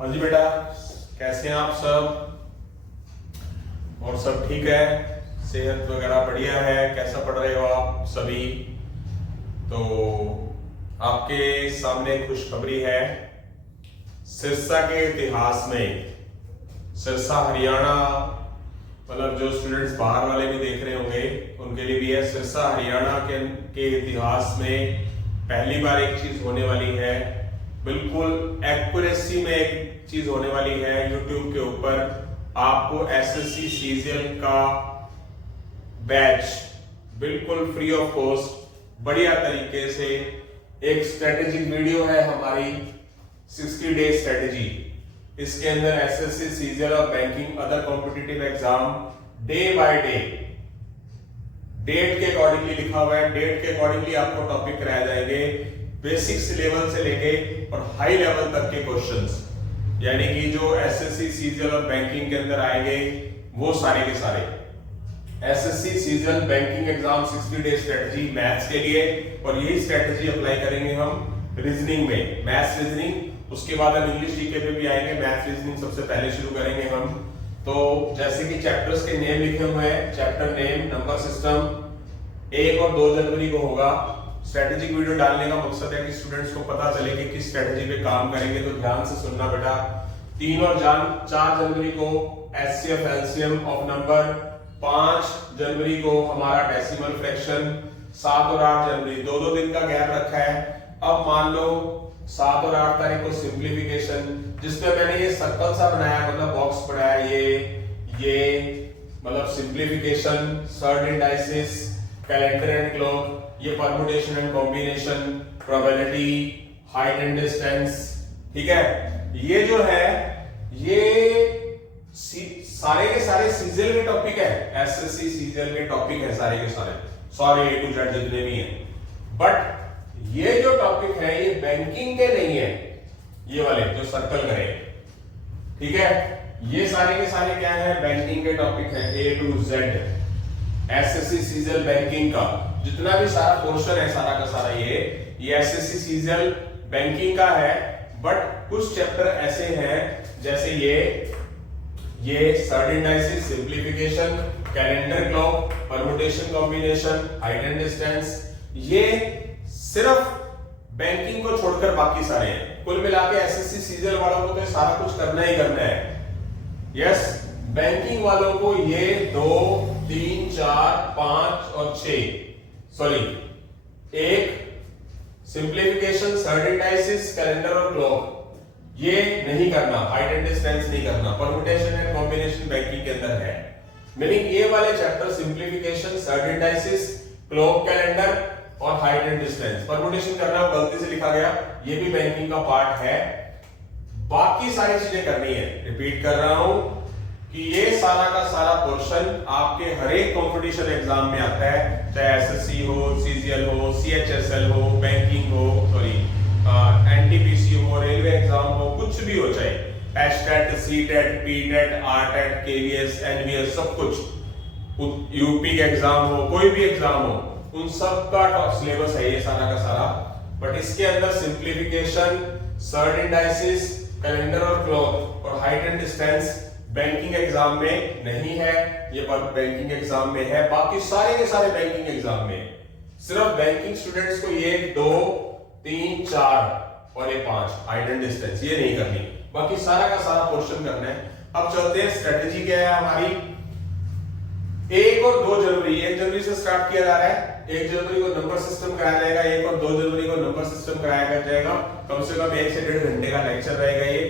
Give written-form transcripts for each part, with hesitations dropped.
हाँ जी बेटा, कैसे हैं आप सब? और सब ठीक है? सेहत वगैरह बढ़िया है? कैसा पढ़ रहे हो आप सभी? तो आपके सामने खुशखबरी है। सिरसा के इतिहास में, सिरसा हरियाणा, मतलब जो स्टूडेंट्स बाहर वाले भी देख रहे होंगे उनके लिए भी है। सिरसा हरियाणा के इतिहास में पहली बार एक चीज होने वाली है, बिल्कुल एक्यूरेसी में एक चीज होने वाली है। यूट्यूब के ऊपर आपको एसएससी सीजीएल का बैच बिल्कुल फ्री ऑफ कॉस्ट बढ़िया तरीके से, एक स्ट्रेटेजिक वीडियो है हमारी 60 डे स्ट्रेटेजी। इसके अंदर एसएससी सीजीएल और banking other competitive exam day by day date के अकॉर्डिंगली लिखा हुआ है। डेट के अकॉर्डिंगली आपको टॉपिक कराए जाएंगे, बेसिक्स लेवल से लेके और हाई लेवल तक के क्वेश्चंस, यानी कि जो एसएससी सीजीएल और बैंकिंग के अंदर आएंगे वो सारे के सारे। SSC CGL banking exam 60 day strategy maths के लिए, और यही स्ट्रेटजी अप्लाई करेंगे हम रीजनिंग में, मैथ्स रीजनिंग। उसके बाद हम इंग्लिश जीके पे भी आएंगे, मैथ्स रीजनिंग सबसे पहले शुरू करेंगे हम। तो जैसे कि चैप्टर्स के नेम लिखे हुए हैं, चैप्टर नेम, नंबर सिस्टम 1 और 2 जनवरी को होगा। स्ट्रेटेजिक वीडियो डालने का मकसद है कि स्टूडेंट्स को पता चले कि किस स्ट्रेटेजी पे काम करेंगे, तो ध्यान से सुनना बेटा। 3 और 4 जनवरी को एचसीएफ एलसीएम ऑफ नंबर, 5 जनवरी को हमारा डेसिमल फ्रैक्शन, 7 और 8 जनवरी 2-2 दिन का गैप रखा है। अब मान लो 7 और 8 तारीख को सिंप्लीफिकेशन, जिसमें मैंने ये सर्कल सा बनाया, मतलब बॉक्स बनाया, ये मतलब simplification, surd indices, calendar and clock, ये permutation and combination, probability, height and distance. ठीक है, ये जो है ये सारे के सारे सीजीएल के टॉपिक है, एसएससी सीजीएल के टॉपिक है सारे के सारे ए टू जेड जितने भी हैं। बट ये जो टॉपिक है ये बैंकिंग के नहीं है, ये वाले जो सर्कल करें। ठीक है, ये सारे के सारे क्या है, बैंकिंग के टॉपिक है, A to Z. SSC CGL banking का जितना भी सारा पोर्शन है, सारा का सारा ये एसएससी सीजीएल बैंकिंग का है। बट कुछ चैप्टर ऐसे हैं जैसे ये surd indices, simplification, calendar clock, permutation combination, height and distance, ये सिर्फ बैंकिंग को छोड़कर बाकी सारे हैं। कुल मिला के एसएससी सीजीएल वालों को तो सारा कुछ करना ही करना है। यस, बैंकिंग वालों को ये 2, 3, 4, 5 और 6, sorry 1 simplification, surd indices, calendar और क्लॉक ये नहीं करना, हाइट एंड डिस्टेंस नहीं करना, परम्यूटेशन एंड कॉम्बिनेशन बैंकिंग के अंदर है। मीनिंग ये वाले chapter simplification, surd indices, clock, calendar और हाइट एंड डिस्टेंस, परम्यूटेशन करना गलती से लिखा गया, ये भी बैंकिंग का पार्ट है। बाकी सारी चीजें करनी है। रिपीट कर रहा हूं कि ये सारा का सारा पोर्शन आपके हर एक कॉम्पिटिशन एग्जाम में आता है, चाहे एसएससी हो, सीजीएल हो, सीएचएसएल हो, बैंकिंग हो, सॉरी एनटीपीसी हो, रेलवे एग्जाम हो, कुछ भी हो, चाहे HTET, CTET, PTET, RTET, KVS, NVS, सब कुछ, यूपी के एग्जाम हो, कोई भी एग्जाम हो, उन सब का टॉप सिलेबस है ये सारा का सारा। बट इसके अंदर सिंप्लीफिकेशन, सर्ड इंडाइसिस, कैलेंडर और क्लॉक और height and distance banking exam में नहीं है, ये बैंकिंग एग्जाम में है। बाकी सारे के सारे बैंकिंग एग्जाम में, सिर्फ बैंकिंग स्टूडेंट्स को ये 2, 3, 4 और ये 5 हाइट एंड डिस्टेंस ये नहीं करनी, बाकी सारा का सारा पोर्शन करना है। अब चलते हैं, स्ट्रेटेजी क्या है हमारी। 1 और 2 जनवरी, 1 जनवरी से स्टार्ट किया जा रहा है। 1 जनवरी को नंबर सिस्टम कराया जाएगा, 1 और 2 जनवरी को नंबर सिस्टम कराया जाएगा। कम से कम 1 से 1.5 घंटे का लेक्चर रहेगा ये।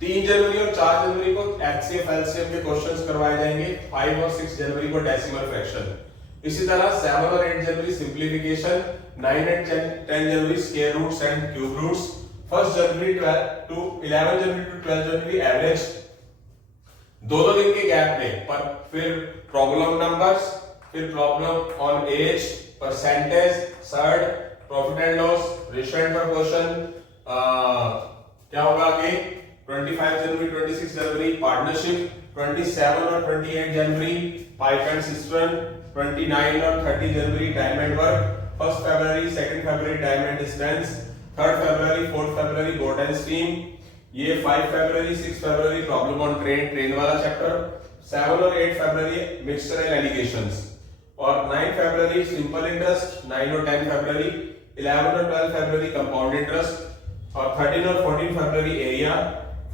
3 जनवरी और 4 जनवरी को एचसीएफ एलसीएम के क्वेश्चंस करवाए जाएंगे। 5 और 6 जनवरी को डेसिमल फ्रैक्शन। इसी तरह 7 और 8 जनवरी सिंप्लीफिकेशन, 9 एंड 10 जनवरी square roots and cube roots, 1 जनवरी टू 11 जनवरी टू 12 जनवरी एवरेज, 2-2 दिन के गैप में। पर फिर प्रॉब्लम नंबर्स, फिर problem on age, percentage, surd, profit and loss, ratio and proportion, क्या होगा आगे 25 जनवरी 26 जनवरी पार्टनरशिप, 27 और 28 जनवरी पाइप एंड सिस्टम, 29 और 30 जनवरी डायमंड वर्क, 1 फरवरी 2 फरवरी डायमंड डिस्टेंस, 3 फरवरी 4 फरवरी बोट एंड स्ट्रीम, ये 5 फरवरी 6 फरवरी प्रॉब्लम ऑन ट्रेन वाला चैप्टर, 7 और 8 फरवरी मिक्सचर एंड एलिगेशंस, और 9 फरवरी सिंपल इंटरेस्ट, 9 और 10 फरवरी, 11 और 12 फरवरी कंपाउंड इंटरेस्ट, और 13 और 14 फरवरी एरिया,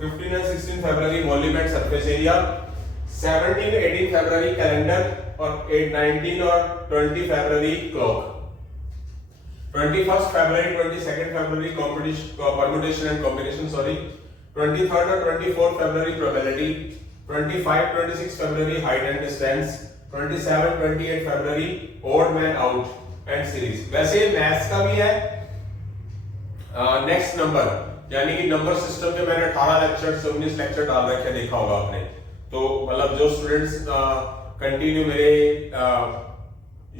15 और 16 फरवरी वॉल्यूम एंड सरफेस एरिया, 17 18 फरवरी कैलेंडर, और 19 और 20 फरवरी क्लॉक, 21 फरवरी 22 फरवरी परम्यूटेशन एंड कॉम्बिनेशन, 23 और 24 फरवरी प्रोबेबिलिटी, 25 26 फरवरी हाइट एंड डिस्टेंस, 27 28 फरवरी odd man out and series. वैसे मैथ्स का भी है नेक्स्ट नंबर, यानी कि नंबर सिस्टम के मैंने 18 लेक्चर से 19 लेक्चर डाल रखे, देखा होगा आपने। तो मतलब जो स्टूडेंट्स कंटिन्यू मेरे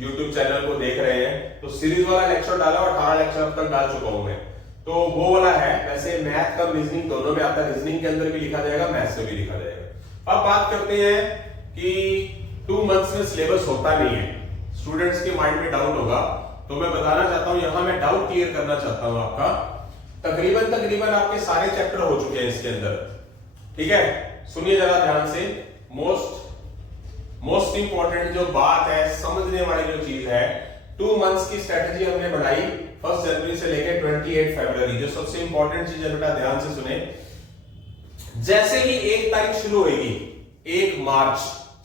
YouTube चैनल को देख रहे हैं, तो सीरीज वाला लेक्चर डाला और 18 लेक्चर अब तक डाल चुका हूं मैं, तो वो वाला है। वैसे मैथ का रीजनिंग दोनों में आता है, रीजनिंग के अंदर भी लिखा जाएगा, मैथ्स में भी लिखा जाएगा। अब बात करते हैं कि 2 मंथ्स में सिलेबस होता नहीं है, स्टूडेंट्स के माइंड में डाउट होगा, तो मैं बताना चाहता हूं, यहां मैं डाउट क्लियर करना चाहता हूं आपका। तकरीबन आपके सारे चैप्टर हो चुके हैं इसके अंदर, ठीक है। सुनिए जरा ध्यान से, मोस्ट इंपॉर्टेंट जो बात है, समझने वाली जो चीज है, 2 मंथ्स की स्ट्रेटेजी हमने बनाई 1 जनवरी से लेकर 28 फरवरी। जो सबसे इंपॉर्टेंट चीज है बेटा, ध्यान से सुने, जैसे ही 1 तारीख शुरू होगी, 1 मार्च,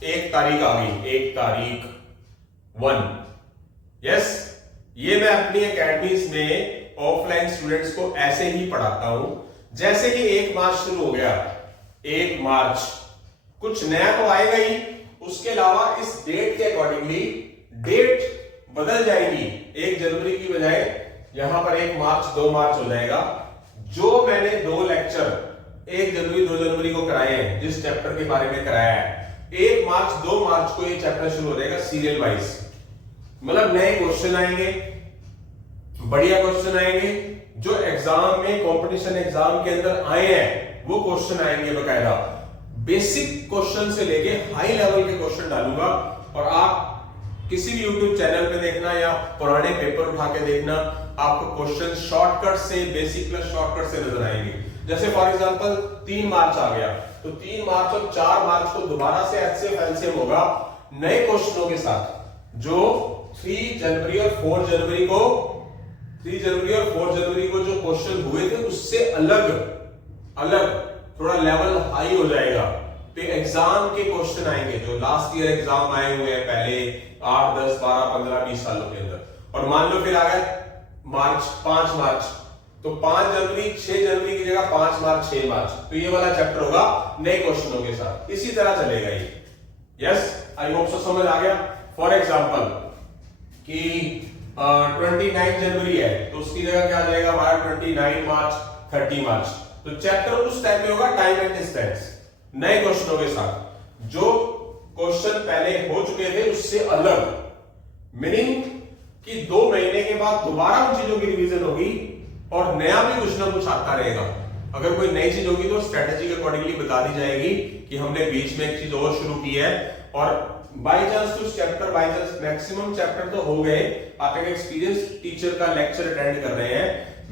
1 तारीख आ गई, 1 तारीख 1, यस, ये मैं अपनी एकेडमीज में ऑफलाइन स्टूडेंट्स को ऐसे ही पढ़ाता हूं। जैसे ही 1 मार्च शुरू हो गया, 1 मार्च, कुछ नया तो आएगा ही, उसके अलावा इस डेट के अकॉर्डिंगली डेट बदल जाएगी। 1 जनवरी की बजाय यहां पर 1 मार्च 2 मार्च हो जाएगा। जो मैंने 2 लेक्चर 1 जनवरी 2 जनवरी को कराए हैं, जिस चैप्टर के बारे में कराया है, 1 मार्च 2 मार्च को ये चैप्टर शुरू हो जाएगा सीरियल वाइज। मतलब नए क्वेश्चन आएंगे, बढ़िया क्वेश्चन आएंगे, जो एग्जाम में कंपटीशन एग्जाम के अंदर आए हैं वो क्वेश्चन आएंगे बकायदा। बेसिक क्वेश्चन से लेके हाई लेवल के क्वेश्चन डालूंगा, और आप किसी भी YouTube चैनल पे देखना या पुराने पेपर उठा के देखना, आपको क्वेश्चन शॉर्टकट से, बेसिक प्लस शॉर्टकट से नजर आएंगे। जैसे फॉर एग्जांपल 3 मार्च आ गया, तो 3 मार्च और 4 मार्च को दोबारा से HCF LCM होगा नए क्वेश्चनों के साथ, जो 3 जनवरी और 4 जनवरी को 3 जनवरी और 4 जनवरी को जो क्वेश्चन हुए थे उससे अलग थोड़ा लेवल हाई हो जाएगा। तो एग्जाम के क्वेश्चन आएंगे जो लास्ट ईयर एग्जाम आए हुए हैं पहले 8 10 12 15 20 सालों के अंदर। और मान लो फिर आ गया मार्च, 5 मार्च, तो 5 जनवरी 6 जनवरी की जगह 5 मार्च 6 मार्च, तो ये वाला चैप्टर होगा नए क्वेश्चनों के साथ। इसी तरह चलेगा ये। यस, आई होप सो समझ आ गया। फॉर एग्जांपल कि 29 जनवरी है, तो उसकी जगह क्या आ जाएगा हमारा 29 मार्च 30 मार्च। तो चैप्टर उस टाइप में होगा टाइम एंड डिस्टेंस, नए क्वेश्चनों के साथ। जो क्वेश्चन पहले हो चुके थे उससे अलग, मीनिंग कि 2 महीने के बाद दोबारा उन चीजों की रिवीजन होगी और नया भी कुछ ना कुछ आता रहेगा। अगर कोई नई चीज होगी तो स्ट्रेटेजी के अकॉर्डिंगली बता दी जाएगी कि हमने बीच में एक चीज और शुरू की है। और बाई चांस कुछ chapter, by chance maximum chapter तो हो गए, आप एक एक्सपीरियंस टीचर का लेक्चर अटेंड कर रहे हैं,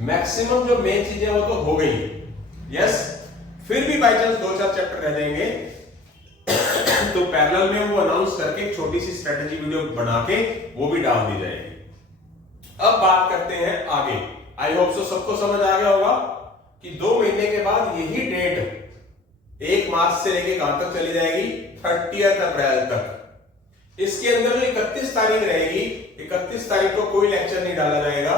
मैक्सिमम जो मेन चीजें वो तो हो गई। यस, फिर भी बाई चांस 2-4 चैप्टर रह जाएंगे तो पैरेलल में वो अनाउंस करके एक छोटी सी स्ट्रेटेजी वीडियो बना के वो भी डाल दी जाएगी। अब बात करते हैं आगे। आई होप सो सबको समझ आ गया होगा कि 2 महीने के बाद यही डेट 1 मार्च से लेके कहां तक चली जाएगी, 30 अप्रैल तक। इसके अंदर जो 31 तारीख रहेगी, 31 तारीख को कोई लेक्चर नहीं डाला जाएगा।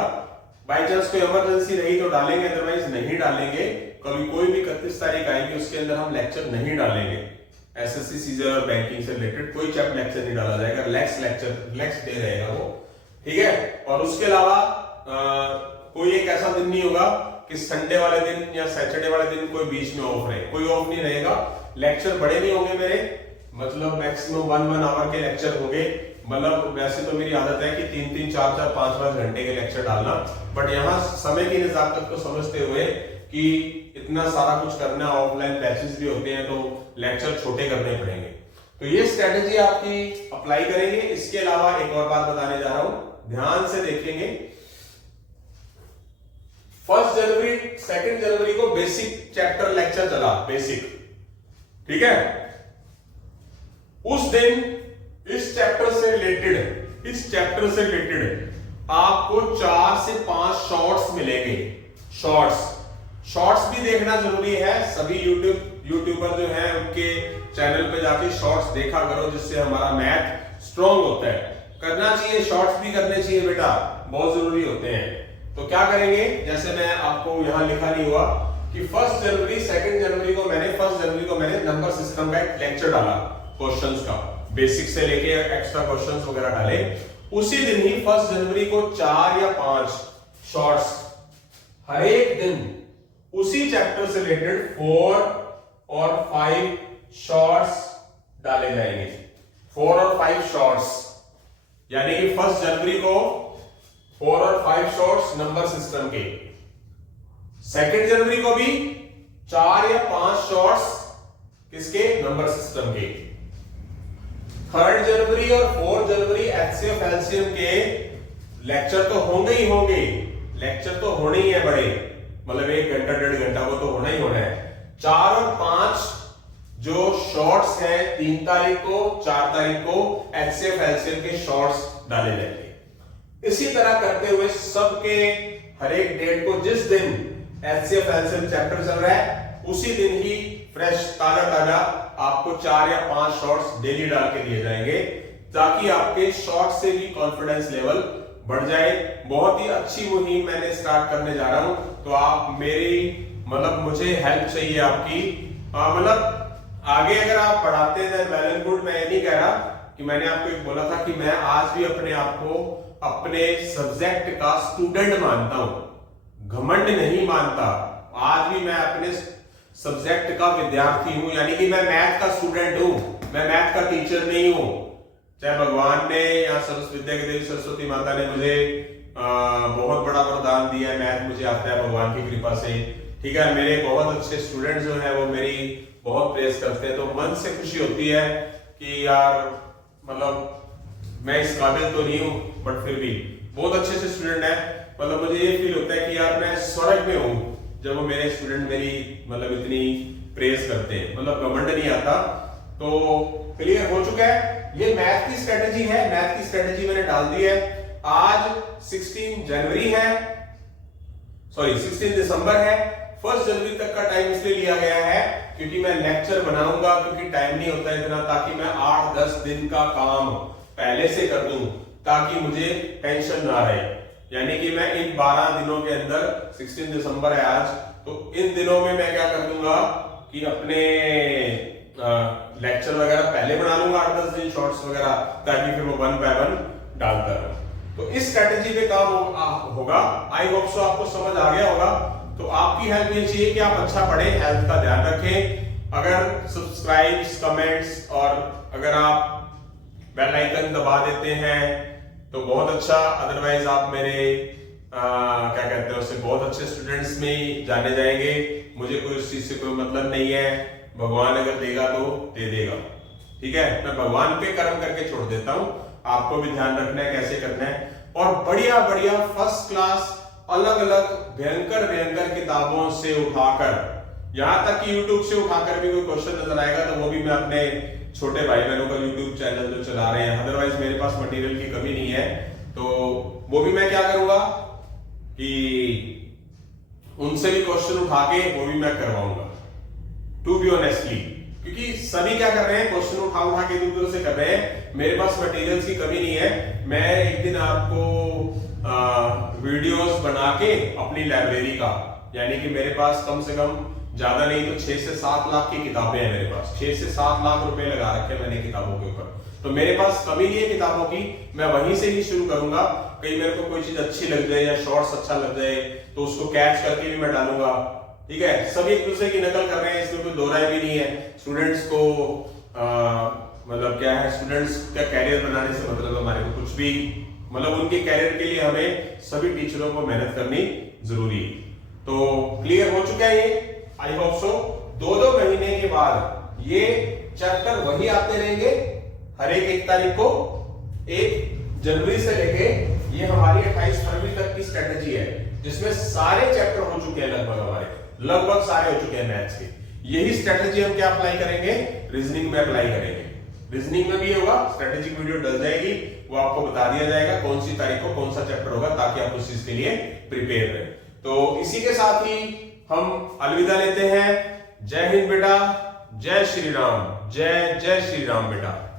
बाई चांस कोई इमरजेंसी रही तो डालेंगे, अदरवाइज नहीं डालेंगे। कभी कोई भी 31 तारीख आएगी उसके अंदर हम लेक्चर नहीं डालेंगे। एसएससी सीजर और बैंकिंग से रिलेटेड कोई चैप्टर लेक्चर नहीं डाला जाएगा, रिलैक्स डे रहेगा वो, ठीक है। और उसके अलावा कोई एक ऐसा दिन नहीं होगा कि संडे वाले दिन या सैटरडे वाले दिन कोई बीच में ऑफ रहे, कोई ऑफ नहीं रहेगा। लेक्चर बड़े नहीं होंगे मेरे, मतलब मैक्सिमम 1 आवर के लेक्चर होंगे। मतलब वैसे तो मेरी आदत है कि 3-3, 4-4, 5-5 घंटे के लेक्चर डालना, बट यहाँ समय की निजाकत को समझते हुए कि इतना सारा कुछ करना, ऑफलाइन बैचेस भी होते हैं, तो लेक्चर छोटे करने पड़ेंगे। तो ये स्ट्रेटेजी आपकी अप्लाई करेंगे। इसके अलावा एक और बात बताने जा रहा हूं, ध्यान से देखेंगे। 1 जनवरी 2 जनवरी को बेसिक चैप्टर लेक्चर चला, बेसिक, ठीक है। उस दिन इस चैप्टर से रिलेटेड आपको 4 से 5 शॉर्ट्स मिलेंगे। शॉर्ट्स भी देखना जरूरी है। सभी यूट्यूबर जो हैं उनके चैनल पे जाके शॉर्ट्स देखा करो, जिससे हमारा मैथ स्ट्रॉन्ग होता है। करना चाहिए, शॉर्ट्स भी करने चाहिए बेटा, बहुत जरूरी होते हैं। तो क्या करेंगे, जैसे मैं आपको यहां लिखा नहीं हुआ कि 1 जनवरी 2 जनवरी को मैंने नंबर सिस्टम का एक लेक्चर डाला, क्वेश्चंस का, बेसिक से लेके एक्स्ट्रा क्वेश्चंस वगैरह डाले। उसी दिन ही 1 जनवरी को 4 या 5 शॉर्ट्स हर एक दिन उसी चैप्टर से रिलेटेड 4 और 5 शॉर्ट्स डाले जाएंगे। 4 और 5 शॉर्ट्स, यानी कि 1 जनवरी को 4 और 5 शॉर्ट्स नंबर सिस्टम के, 2 जनवरी को भी 4 या 5 शॉर्ट्स किसके, नंबर सिस्टम के। 3 जनवरी और 4 जनवरी HCF LCM के लेक्चर तो होंगे ही होंगे, लेक्चर तो होने ही है बड़े, मतलब 1 घंटा 1.5 घंटा वो तो होना ही होना है। 4 और 5 जो शॉर्ट्स हैं 3 तारीख को 4 तारीख को HCF LCM के शॉर्ट्स डाले जाएंगे। इसी तरह करते हुए सबके हर एक डेट को, जिस दिन HCF LCM चैप्टर चल रहा है उसी दिन ही फ्रेश ताजा आपको 4 या 5 शॉर्ट्स डेली डाल के दिए जाएंगे, ताकि आपके शॉर्ट से भी कॉन्फिडेंस लेवल बढ़ जाए। बहुत ही अच्छी मुहिम मैंने स्टार्ट करने जा रहा हूं, तो आप मेरी मतलब मुझे हेल्प चाहिए आपकी। मतलब आगे अगर आप पढ़ाते हैं वेल एंड गुड, मैं ये नहीं कह रहा कि मैंने आपको एक बोला था कि मैं आज भी अपने आप को अपने सब्जेक्ट का स्टूडेंट मानता हूं, घमंड नहीं मानता। आज भी मैं अपने सब्जेक्ट का विद्यार्थी हूं, यानी कि मैं मैथ का स्टूडेंट हूं, मैं मैथ का टीचर नहीं हूं। चाहे भगवान ने या विद्या की देवी सरस्वती माता ने मुझे बहुत बड़ा वरदान दिया है, मैथ मुझे आता है भगवान की कृपा से, ठीक है। मेरे बहुत अच्छे स्टूडेंट जो हैं वो मेरी बहुत प्रेस करते हैं, तो मन से खुशी होती है कि यार मतलब मैं इस काबिल तो नहीं हूं, बट फिर भी बहुत अच्छे से स्टूडेंट है। मतलब मुझे ये फील होता है कि यार मैं स्वर्ग में हूं जब वो मेरे स्टूडेंट मेरी मतलब इतनी प्रेस करते हैं, मतलब घमंड नहीं आता। तो क्लियर हो चुका है, ये मैथ की स्ट्रेटेजी है, मैथ की स्ट्रेटेजी मैंने डाल दी है। आज 16 जनवरी है, सॉरी 16 दिसंबर है। 1 जनवरी तक का टाइम इसलिए लिया गया है क्योंकि मैं लेक्चर बनाऊंगा, क्योंकि टाइम नहीं होता इतना, ताकि मैं 8-10 दिन का काम पहले से कर दूं, ताकि मुझे टेंशन ना रहे। यानी कि मैं इन 12 दिनों के अंदर, 16 दिसंबर है आज, तो इन दिनों में मैं क्या कर दूंगा कि अपने लेक्चर वगैरह पहले बना लूंगा 8-10 दिन शॉर्ट्स वगैरह, ताकि फिर वो 1 बाय 1 डालता रहूं। तो इस स्ट्रेटेजी पे काम होगा। आई होप सो आपको समझ आ गया होगा। तो आपकी हेल्प ये चाहिए कि आप अच्छा पढ़ें, हेल्थ का ध्यान रखें। अगर सब्सक्राइब्स, कमेंट्स और अगर आप बेल आइकन दबा देते हैं तो बहुत अच्छा, अदरवाइज आप मेरे क्या कहते हैं उससे बहुत अच्छे स्टूडेंट्स में ही जाने जाएंगे। मुझे कोई उस चीज से कोई मतलब नहीं है, भगवान अगर देगा तो दे देगा, ठीक है। मैं भगवान पे कर्म करके छोड़ देता हूं, आपको भी ध्यान रखना है कैसे करना है। और बढ़िया बढ़िया फर्स्ट क्लास अलग अलग भयंकर किताबों से उठाकर, यहां तक कि YouTube से उठाकर भी कोई क्वेश्चन नजर आएगा तो वो भी मैं अपने छोटे भाई बहनों का YouTube चैनल जो चला रहे हैं, अदरवाइज मेरे पास मटेरियल की कमी नहीं है, तो वो भी मैं क्या करूंगा कि उनसे भी क्वेश्चन उठा के वो भी मैं करवाऊंगा, टू बी ऑनेस्टली। क्योंकि सभी क्या कर रहे हैं, क्वेश्चन उठा के दूसरों से कर रहे हैं। मेरे पास मटेरियल्स की कमी नहीं है। मैं एक दिन आपको वीडियोस बना के अपनी लाइब्रेरी का, यानी कि मेरे पास कम से कम ज्यादा नहीं तो 6 से 7 लाख की किताबें हैं मेरे पास, 6 से 7 लाख रुपए लगा रखे मैंने किताबों के ऊपर, तो मेरे पास कमी नहीं है किताबों की। मैं वहीं से ही शुरू करूंगा। कहीं मेरे को कोई चीज अच्छी लग जाए या शॉर्ट्स अच्छा लग जाए तो उसको कैच करके भी मैं डालूंगा, ठीक है। सभी एक दूसरे की नकल कर रहे हैं, इसमें कोई दो राय भी नहीं है। स्टूडेंट्स को मतलब क्या है, स्टूडेंट्स का कैरियर बनाने से मतलब हमारे को कुछ भी, मतलब उनके कैरियर के लिए हमें सभी टीचरों को मेहनत करनी जरूरी है। तो क्लियर हो चुका है ये, आई होप सो। 2-2 महीने के बाद ये चैप्टर वही आते रहेंगे हर एक 1 तारीख को। 1 जनवरी से लेके ये हमारी 28 फरवरी तक की स्ट्रेटेजी है। जिसमें सारे चैप्टर हो चुके हैं लगभग सारे हो चुके हैं मैथ्स के। यही स्ट्रेटेजी हम क्या अप्लाई करेंगे, रीजनिंग में अप्लाई करेंगे। रीजनिंग में भी होगा, स्ट्रेटेजिक वीडियो डल जाएगी, वो आपको बता दिया जाएगा कौन सी तारीख को कौन सा चैप्टर होगा, ताकि आप उस चीज के लिए प्रिपेयर रहें। तो इसी के साथ ही हम अलविदा लेते हैं। जय हिंद बेटा, जय श्री राम, जय जय श्री राम बेटा।